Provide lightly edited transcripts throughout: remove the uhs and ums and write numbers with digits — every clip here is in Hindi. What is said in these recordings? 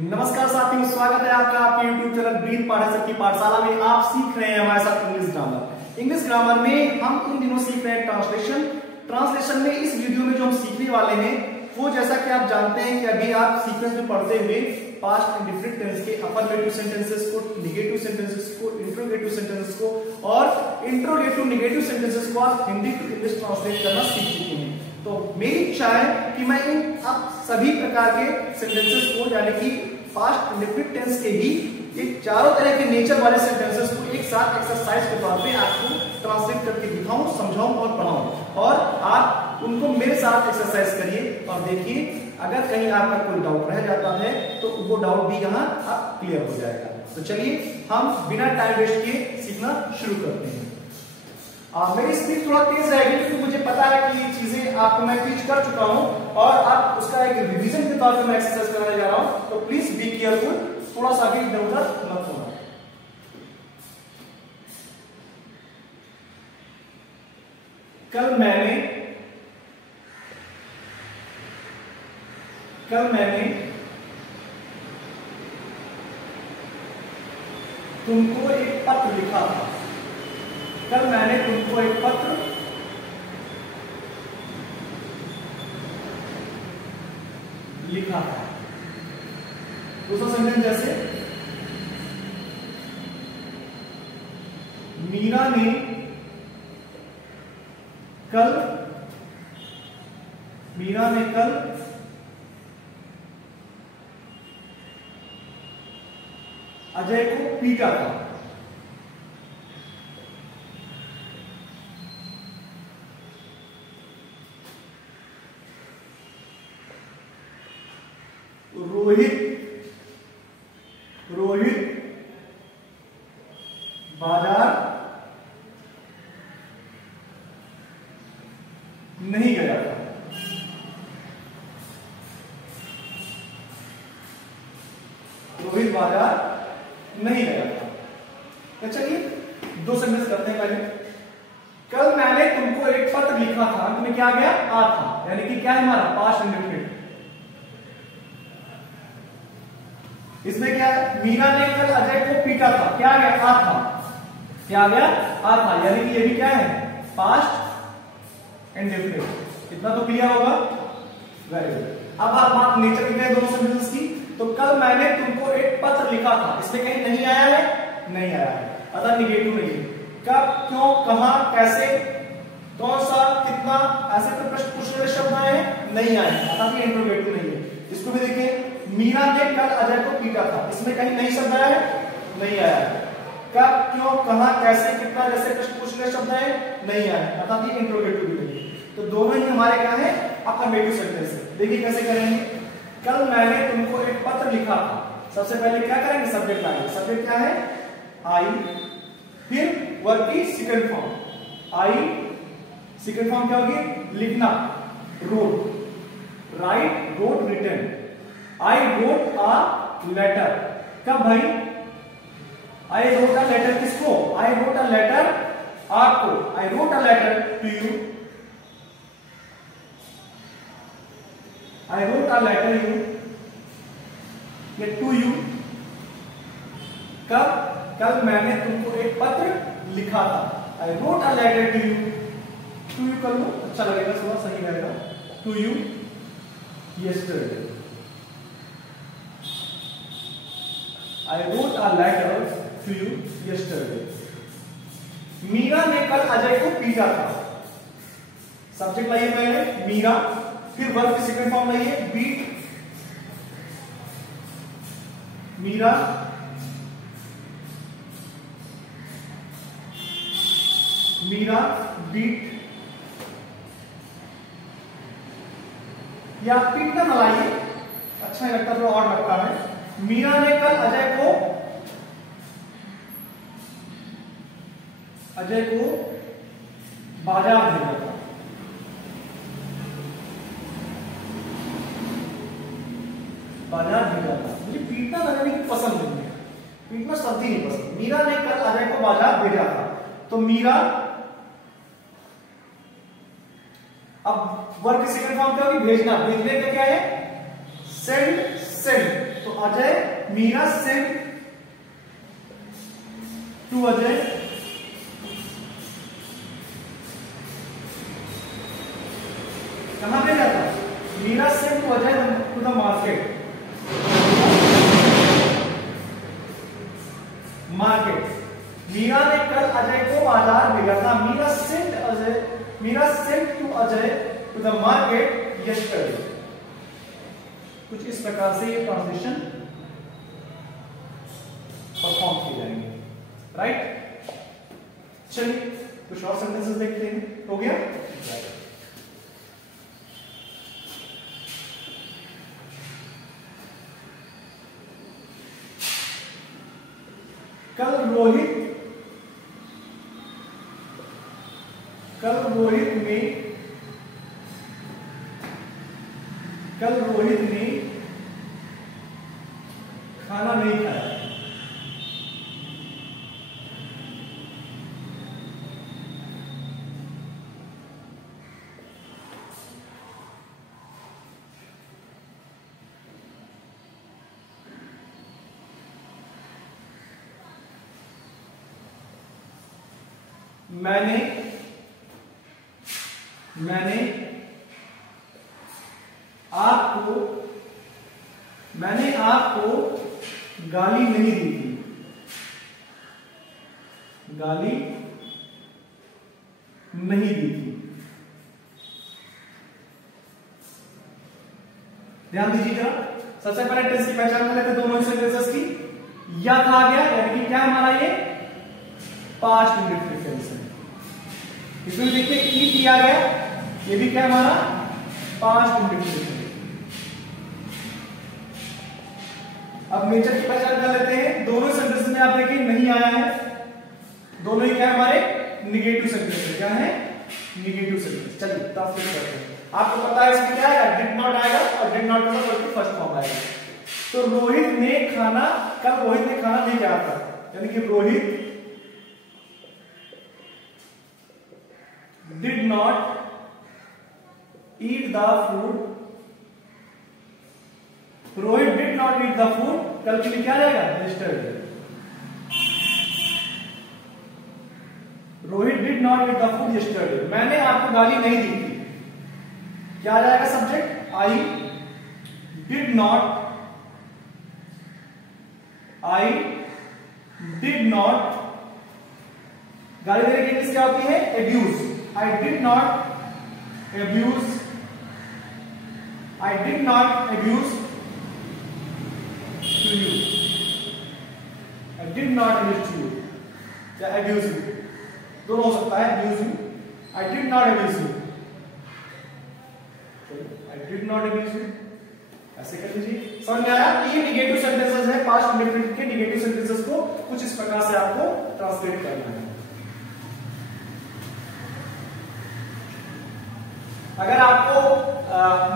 नमस्कार साथियों, स्वागत है आपका आपके YouTube चैनल ब्रीथ पाठशाला की पाठशाला में। आप सीख रहे हैं हमारे साथ इंग्लिश ग्रामर। इंग्लिश ग्रामर में हम इन दिनों सीख रहे हैं ट्रांसलेशन में इस वीडियो में जो हम सीखने वाले हैं वो, जैसा कि आप जानते हैं कि अभी आप सीक्वेंस में पढ़ते हुए पास्ट इंडेफिनिट टेंस के अफर्मेटिव सेंटेंसेस को, निगेटिव सेंटेंसेस को, इंट्रोगेटिव सेंटेंसेस को और इंट्रोगेटिव निगेटिव सेंटेंसेस को आप हिंदी टू इंग्लिश ट्रांसलेट करना सीख चुके हैं। तो मेरी इच्छा है कि मैं इन अब सभी प्रकार के सेंटेंसेस को, यानी कि पास्ट इंडेफिनिट टेंस के ही एक चारों तरह के नेचर वाले सेंटेंसेस को एक साथ एक्सरसाइज के तौर पे आपको ट्रांसलेट करके दिखाऊं, समझाऊं और पढ़ाऊं, और आप उनको मेरे साथ एक्सरसाइज करिए और देखिए, अगर कहीं आपका कोई डाउट रह जाता है तो वो डाउट भी यहाँ आप क्लियर हो जाएगा। तो चलिए हम बिना टाइम वेस्ट किए सीखना शुरू करते हैं। मेरी स्पीड थोड़ा तेज रहेगी क्योंकि मुझे पता है कि ये चीजें आपको मैं टीच कर चुका हूं और आप उसका एक रिवीजन के तौर पे मैं एक्सरसाइज कराने जा रहा हूं, तो प्लीज बी केयरफुल, थोड़ा सा भी इधर उधर मत होना। कल मैंने तुमको एक पत्र लिखा था। कल मैंने तुमको एक पत्र लिखा था। दूसरा सेंटेंस जैसे, मीरा ने कल अजय को पीटा था। रोहित बाजार नहीं गया था। रोहित बाजार नहीं गया था। तो चलिए दो सेंटेंस करते हैं। पहले, कल मैंने तुमको एक पत्र लिखा था, अंत में क्या आ गया? आ था, यानी कि क्या है हमारा पास्ट इंडेफिनिट। इसमें क्या है? मीरा ने कल अजय को पीटा था, क्या आ गया? आ था। क्या आ गया? आ था, यानी कि ये भी क्या है? Past indefinite. इतना तो क्लियर होगा? Very good. अब आप बात नेचर की करें दोनों सेंटेंसेस की, तो कल मैंने तुमको एक पत्र लिखा था, इसमें कहीं नहीं आया है? नहीं आया है, अतः निगेटिव नहीं है। कब, क्यों, कहां, कैसे, कौन सा, कितना, ऐसे तो प्रश्न पूछने वाले शब्द आए हैं? नहीं आए, अतः भी इंट्रोगेटिव नहीं है। इसको भी देखिए, मीरा ने कल अजय को पीटा था, इसमें कहीं नहीं शब्द आया है? नहीं आया है। कब, क्यों, कहां, कैसे, कितना जैसे प्रश्न पूछने शब्द आए? नहीं आए, अतः भी इंट्रोगेटिव भी नहीं है। तो दोनों ही हमारे क्या है? अफर्मेटिव सेंटेंस है। देखिए कैसे करेंगे। कल मैंने तुमको एक पत्र लिखा था, सबसे पहले क्या करेंगे? सब्जेक्ट लाएंगे। सब्जेक्ट क्या है? आई, फिर वर्ब की second form I, second form क्या होगी? लिखना, wrote, write, wrote, written. I wrote a letter. कब भाई? आई रोट अ लेटर किसको? आई रोट अ लेटर आपको। I wrote a letter to you. I wrote a letter you, ये टू यू। कब? कल मैंने तुमको एक पत्र लिखा था। I wrote a letter to you. To you कर लो, अच्छा लगेगा, थोड़ा सही रहेगा। To you yesterday. I wrote a letter to you yesterday. Meera ने कल अजय को पीटा था। सब्जेक्ट लाइए पहले मीरा, फिर वर्ब की सेकंड फॉर्म लाइए बीट। मीरा बीट, या पीटना न लाइए, अच्छा नहीं लगता, थोड़ा और लगता है। मीरा ने कल अजय को बाजार भेजा था। बाजार भेजा था, मुझे पीटना लगाने की पसंद नहीं है, पीटना शब्द ही नहीं पसंद। मीरा ने कल अजय को बाजार भेजा था, तो मीरा अब वर्ब की सेकंड फॉर्म क्या होगी? भेजना। भेजने का क्या है? Send, send. तो अजय, मीरा सेंट टू अजय कहां पे जाता? Meera sent to Ajay to the market. Market, Meera ने कल अजय को बाजार भेजा था। Meera sent to Ajay to the market yesterday. कुछ इस प्रकार से ये ट्रांसलेशन परफॉर्म किए जाएंगे, राइट। चलिए कुछ और सेंटेंसेस देखते हैं। हो गया? कल रोहित ने खाना नहीं खाया। मैंने आपको गाली नहीं दी थी। गाली नहीं दी थी। ध्यान दीजिए जरा, सबसे पहले टेंस की पहचान कर लेते हैं दोनों सेंटेंसेस की। या कहा गया यानी कि क्या हमारा ये पास्ट इंडेफिनिट टेंस है। इसमें देखिए ई किया गया, ये भी क्या हमारा पास्ट इंडेफिनिट है। अब नेचर की पहचान कर लेते हैं। दोनों सेंटेंस में आप देखिए नहीं आया है, दोनों ही क्या हमारे निगेटिव सेंटेंस है। क्या है? Negative sentence. चलिए ट्रांसलेट करते हैं। आपको पता है इसमें क्या आएगा? डिड नॉट आएगा और डिड नॉट का फर्स्ट फॉर्म आएगा। तो रोहित ने खाना नहीं खाया था, यानी कि Rohit did not eat the food. Rohit did not eat the food, कल के लिए क्या रहेगा? Yesterday. Rohit did not eat the food yesterday. मैंने आपको गाली नहीं दी थी। क्या आ जाएगा सब्जेक्ट? आई डिड नॉट गाली देने की इंग्लिश क्या होती है? Abuse. I did not abuse to you. I did not abuse you. या abuse you, दोनों हो सकता है। abuse you, I did not abuse you. I did not abuse you. ऐसे कर लीजिए। समझ में आया? ये निगेटिव सेंटेंसेस है। पास्ट इंडेफिनिट के निगेटिव सेंटेंसेस को कुछ इस प्रकार से आपको ट्रांसलेट करना है। अगर आपको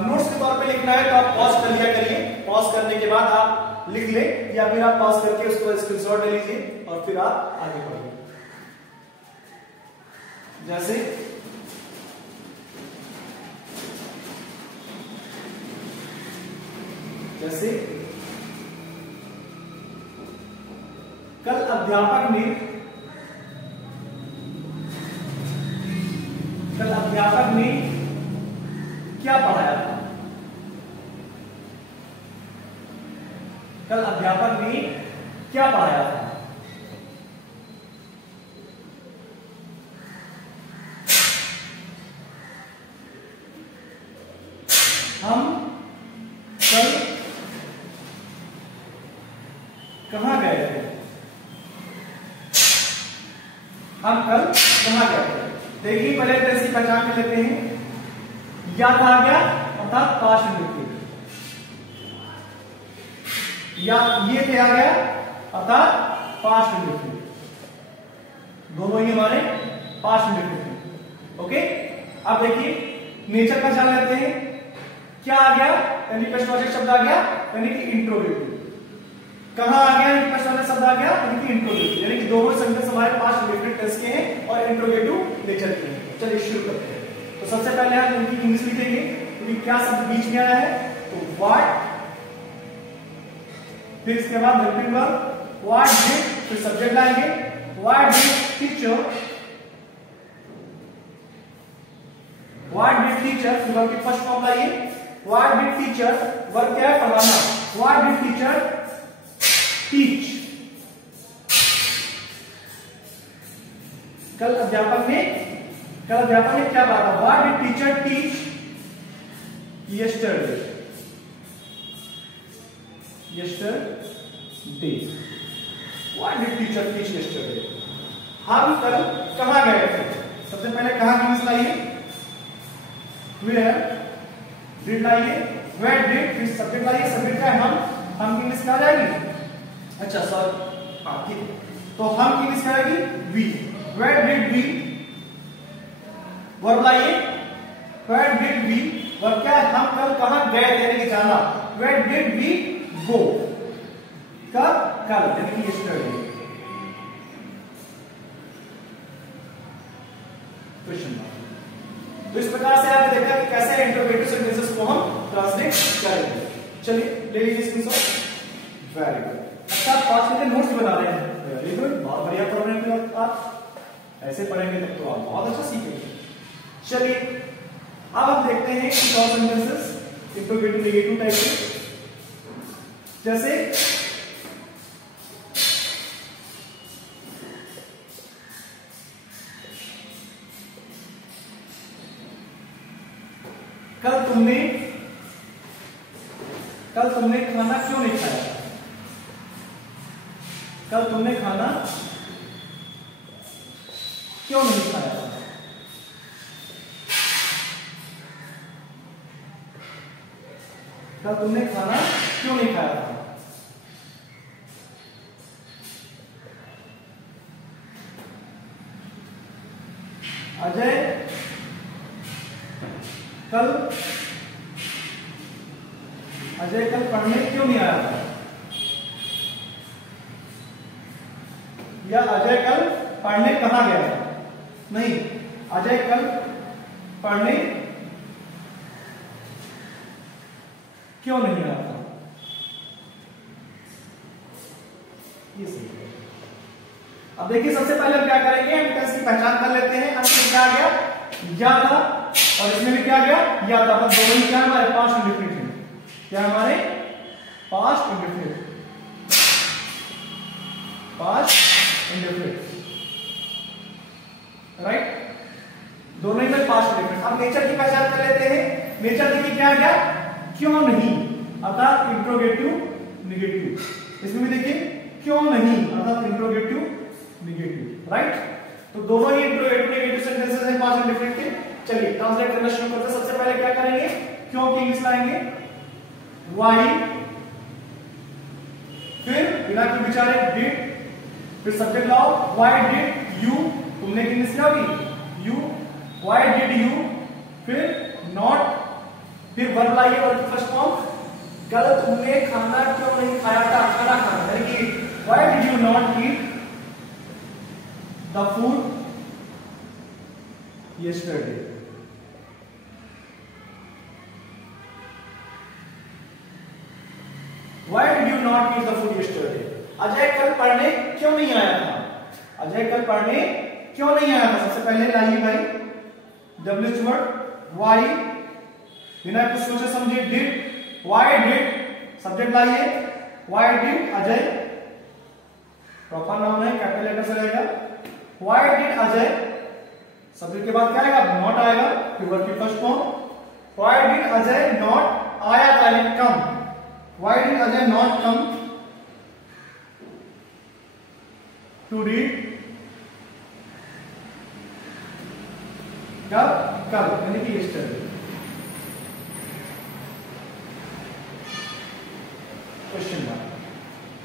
नोट्स के तौर पे लिखना है तो आप पॉज कर लिया करिए। पॉज करने के बाद आप लिख ले, या फिर आप पॉज करके उसको स्क्रीनशॉट ले लीजिए और फिर आप आगे बढ़िए। जैसे कल अध्यापक ने क्या पढ़ाया था? कल अध्यापक ने क्या पढ़ाया था? हम कल कहां गए थे? देखिए पहले टेंस की पहचान कर लेते हैं। या कहा गया अर्थात पास्ट इंडेफिनिट, या ये किया गया अर्थात पास्ट इंडेफिनिट, दोनों ही हमारे पास्ट इंडेफिनिट। ओके, अब देखिए नेचर का जान लेते हैं। क्या आ गया? यानी प्रश्नवाचक शब्द आ गया, यानी कि इंट्रोगेटिव। कहां आ गया? प्रश्नवाचक शब्द आ गया, यानी कि इंट्रोगेटिव। यानी कि दोनों सेंटेंस हमारे पास्ट इंडेफिनिट टेंस के हैं और इंट्रोगेटिव नेचर के हैं। चलिए शुरू करते हैं। तो सबसे पहले हम इनकी इंग्लिश लिखेंगे, क्योंकि क्या शब्द बीच में आया है। तो व्हाट फिर इसके बाद हेल्पिंग वर्ब व्हाट डिड, फिर सब्जेक्ट लाएंगे what did teacher, what did teacher, फिर वर्ब की फर्स्ट फॉर्म लाइए व्हाट डिड टीचर, वर्ब क्या है पढ़ाना, व्हाट डिड टीचर टीच, कल अध्यापक ने क्या पढ़ा, what did teacher teach yesterday, what did teacher teach yesterday, हम कल कहां गए थे, सबसे पहले कहां की इंग्लिश लाइए where, did लाइए where did, फिर सब्जेक्ट लाइए, सब्जेक्ट का है हम की इंग्लिश क्या जाएगी, अच्छा सर हाँ ठीक, तो हम की इंग्लिश क्या आएगी we, where did we, verb लाइए where did we, वर्ब क्या है हम कल कहां गए थे यानी कि जाना, where did we go, कल यानी कि yesterday, क्वेश्चन मार्क। तो इस प्रकार से आपने देखा कि कैसे इंटरोगेटिव सेंटेंसेस को हम ट्रांसलेट करेंगे। चलिए ले लीजिए स्क्रीनशॉट, वेरी गुड। अच्छा 5 मिनट नोट्स बना रहे हैं, वेरी गुड, बहुत बढ़िया पढ़ रहे हैं आप, ऐसे पढ़ेंगे तब तो आप बहुत अच्छा सीखेंगे। चलिए अब हम देखते हैं कुछ और सेंटेंसेस इंटरोगेटिव नेगेटिव टाइप के, जैसे कल तुमने खाना क्यों नहीं खाया, कल तुमने खाना क्यों नहीं खाया, कल तुमने खाना क्यों नहीं खाया था, अजय कल पढ़ने क्यों नहीं आया था, या अजय कल पढ़ने कहां गया था, नहीं अजय कल पढ़ने क्यों नहीं आया था, ये सही है। अब देखिए सबसे पहले हम क्या करेंगे, हम टेंस की पहचान कर लेते हैं। अंत में क्या आ गया, या था, और इसमें भी क्या आ गया, या था, बस दोनों ही क्या हमारे पास्ट इंडेफिनिट है, क्या हमारे पास्ट इंडेफिनिट, राइट, दोनों ही में पास्ट इंडेफिनिट। अब नेचर की पहचान कर लेते हैं। नेचर देखिए क्या आ गया, क्यों नहीं, अर्थात इंट्रोगेटिव नेगेटिव, इसमें भी देखिए क्यों नहीं अर्थात इंट्रोगेटिव नेगेटिव, राइट। तो दोनों ही इंट्रोगेटिव नेगेटिव सेंटेंसेस हैं पास्ट इंडेफिनिट के। चलिए ट्रांसलेट करना शुरू करते हैं। सबसे पहले क्या करेंगे, क्यों की इंग्लिश लाएंगे व्हाई, फिर बिना के विचारे डिड, फिर सब्जेक्ट लाओ व्हाई डिड यू, तुमने की इंग्लिश क्या होगी यू, व्हाई डिड यू, फिर नॉट, फिर वर्ब लाइए, वर्ब फर्स्ट फॉर्म, कल तुमने खाना क्यों नहीं खाया था, खाना खाना यानी कि why did you not eat the food yesterday, why did you not eat the food yesterday, Ajay कल पढ़ने क्यों नहीं आया था, अजय कल पढ़ने क्यों नहीं आया था। सबसे पहले लाइए भाई WH वर्ड वाई, बिना कुछ सोचे समझे डिड, वाई डिड, सब्जेक्ट लाइए Y did Ajay, proper noun है कैपिटल लेटर से रहेगा, वाई डिड अजय, सब्जेक्ट के बाद क्या आएगा नॉट आएगा, फिर वर्ब की first form, why did Ajay not आया था यानी come, why did Ajay not come to read, कल यानी कि yesterday, question mark,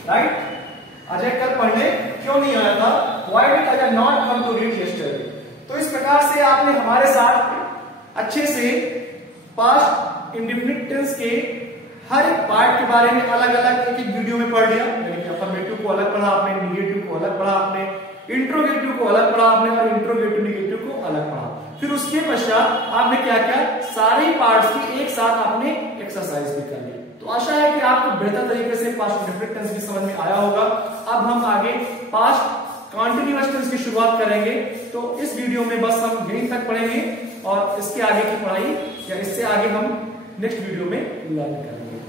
right. Ajay कल पढ़ने क्यों नहीं आया था, why did Ajay not come to read yesterday. तो इस प्रकार से आपने हमारे साथ अच्छे से पास्ट इंडेफिनिट टेंस के हर एक पार्ट के बारे में अलग अलग एक एक वीडियो में पढ़ लिया, यानी कि अफर्मेटिव को अलग पढ़ा आपने, निगेटिव को अलग पढ़ा आपने, इंट्रोगेटिव को अलग पढ़ा आपने और इंट्रोगेटिव निगेटिव को अलग पढ़ा। फिर उसके पश्चात आपने क्या किया, सारे पार्ट्स की एक साथ आपने एक्सरसाइज भी कर ली। तो तो आशा है कि आपको बेहतर तरीके से पास्ट परफेक्ट टेंस भी समझ में आया होगा। अब हम आगे पास्ट कॉन्टिन्यूअस टेंस की शुरुआत करेंगे। तो इस वीडियो में बस हम यहीं तक पढ़ेंगे और इसके आगे की पढ़ाई या इससे आगे हम नेक्स्ट वीडियो में लर्न करेंगे।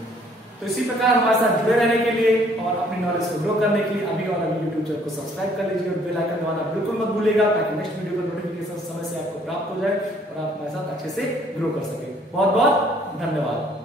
तो इसी प्रकार हमारे साथ जुड़े रहने के लिए और अपनी नॉलेज को ग्रो करने के लिए अभी और अभी यूट्यूब चैनल को सब्सक्राइब कर लीजिए और बेल आइकन दबाना बिल्कुल मत भूलिएगा, ताकि नेक्स्ट वीडियो का नोटिफिकेशन समय से आपको प्राप्त हो जाए और आप हमारे साथ अच्छे से ग्रो कर सके। बहुत बहुत धन्यवाद।